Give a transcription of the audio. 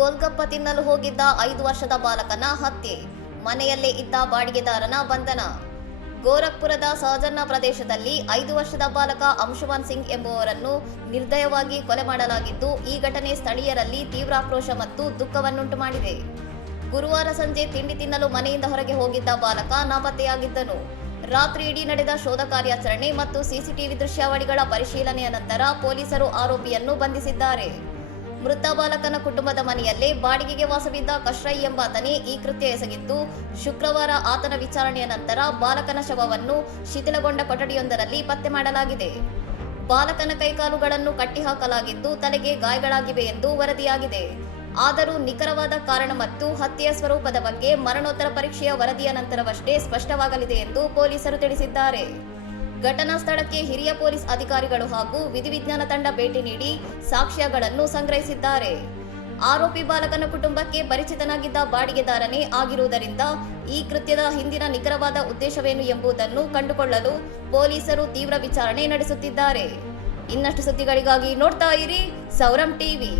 ಗೋಲ್ಗಪ್ಪ ತಿನ್ನಲು ಹೋಗಿದ್ದ 5 ವರ್ಷದ ಬಾಲಕನ ಹತ್ಯೆ, ಮನೆಯಲ್ಲೇ ಇದ್ದ ಬಾಡಿಗೆದಾರನ ಬಂಧನ. ಗೋರಖ್ಪುರದ ಸಹಜನ್ನ ಪ್ರದೇಶದಲ್ಲಿ 5 ವರ್ಷದ ಬಾಲಕ ಅಂಶುಮಾನ್ ಸಿಂಗ್ ಎಂಬುವರನ್ನು ನಿರ್ದಯವಾಗಿ ಕೊಲೆ ಮಾಡಲಾಗಿದ್ದು, ಈ ಘಟನೆ ಸ್ಥಳೀಯರಲ್ಲಿ ತೀವ್ರ ಆಕ್ರೋಶ ಮತ್ತು ದುಃಖವನ್ನುಂಟು ಮಾಡಿದೆ. ಗುರುವಾರ ಸಂಜೆ ತಿಂಡಿ ತಿನ್ನಲು ಮನೆಯಿಂದ ಹೊರಗೆ ಹೋಗಿದ್ದ ಬಾಲಕ ನಾಪತ್ತೆಯಾಗಿದ್ದನು. ರಾತ್ರಿ ಇಡೀ ನಡೆದ ಶೋಧ ಕಾರ್ಯಾಚರಣೆ ಮತ್ತು ಸಿಸಿಟಿವಿ ದೃಶ್ಯಾವಳಿಗಳ ಪರಿಶೀಲನೆಯ ನಂತರ ಪೊಲೀಸರು ಆರೋಪಿಯನ್ನು ಬಂಧಿಸಿದ್ದಾರೆ. ಮೃತ ಬಾಲಕನ ಕುಟುಂಬದ ಮನೆಯಲ್ಲೇ ಬಾಡಿಗೆಗೆ ವಾಸವಿದ್ದ ಕಶ್ರೈ ಎಂಬಾತನೇ ಈ ಕೃತ್ಯ ಎಸಗಿದ್ದು, ಶುಕ್ರವಾರ ಆತನ ವಿಚಾರಣೆಯ ನಂತರ ಬಾಲಕನ ಶವವನ್ನು ಶಿಥಿಲಗೊಂಡ ಕೊಠಡಿಯೊಂದರಲ್ಲಿ ಪತ್ತೆ ಮಾಡಲಾಗಿದೆ. ಬಾಲಕನ ಕೈಕಾಲುಗಳನ್ನು ಕಟ್ಟಿಹಾಕಲಾಗಿದ್ದು, ತಲೆಗೆ ಗಾಯಗಳಾಗಿವೆ ಎಂದು ವರದಿಯಾಗಿದೆ. ಆದರೂ ನಿಖರವಾದ ಕಾರಣ ಮತ್ತು ಹತ್ಯೆಯ ಸ್ವರೂಪದ ಬಗ್ಗೆ ಮರಣೋತ್ತರ ಪರೀಕ್ಷೆಯ ವರದಿಯ ನಂತರವಷ್ಟೇ ಸ್ಪಷ್ಟವಾಗಲಿದೆ ಎಂದು ಪೊಲೀಸರು ತಿಳಿಸಿದ್ದಾರೆ. ಘಟನಾ ಸ್ಥಳಕ್ಕೆ ಹಿರಿಯ ಪೊಲೀಸ್ ಅಧಿಕಾರಿಗಳು ಹಾಗೂ ವಿಧಿವಿಜ್ಞಾನ ತಂಡ ಭೇಟಿ ನೀಡಿ ಸಾಕ್ಷ್ಯಗಳನ್ನು ಸಂಗ್ರಹಿಸಿದ್ದಾರೆ. ಆರೋಪಿ ಬಾಲಕನ ಕುಟುಂಬಕ್ಕೆ ಪರಿಚಿತನಾಗಿದ್ದ ಬಾಡಿಗೆದಾರನೇ ಆಗಿರುವುದರಿಂದ ಈ ಕೃತ್ಯದ ಹಿಂದಿನ ನಿಖರವಾದ ಉದ್ದೇಶವೇನು ಎಂಬುದನ್ನು ಕಂಡುಕೊಳ್ಳಲು ಪೊಲೀಸರು ತೀವ್ರ ವಿಚಾರಣೆ ನಡೆಸುತ್ತಿದ್ದಾರೆ. ಇನ್ನಷ್ಟು ಸುದ್ದಿಗಳಿಗಾಗಿ ನೋಡ್ತಾ ಇರಿ ಸೌರಂ ಟಿವಿ.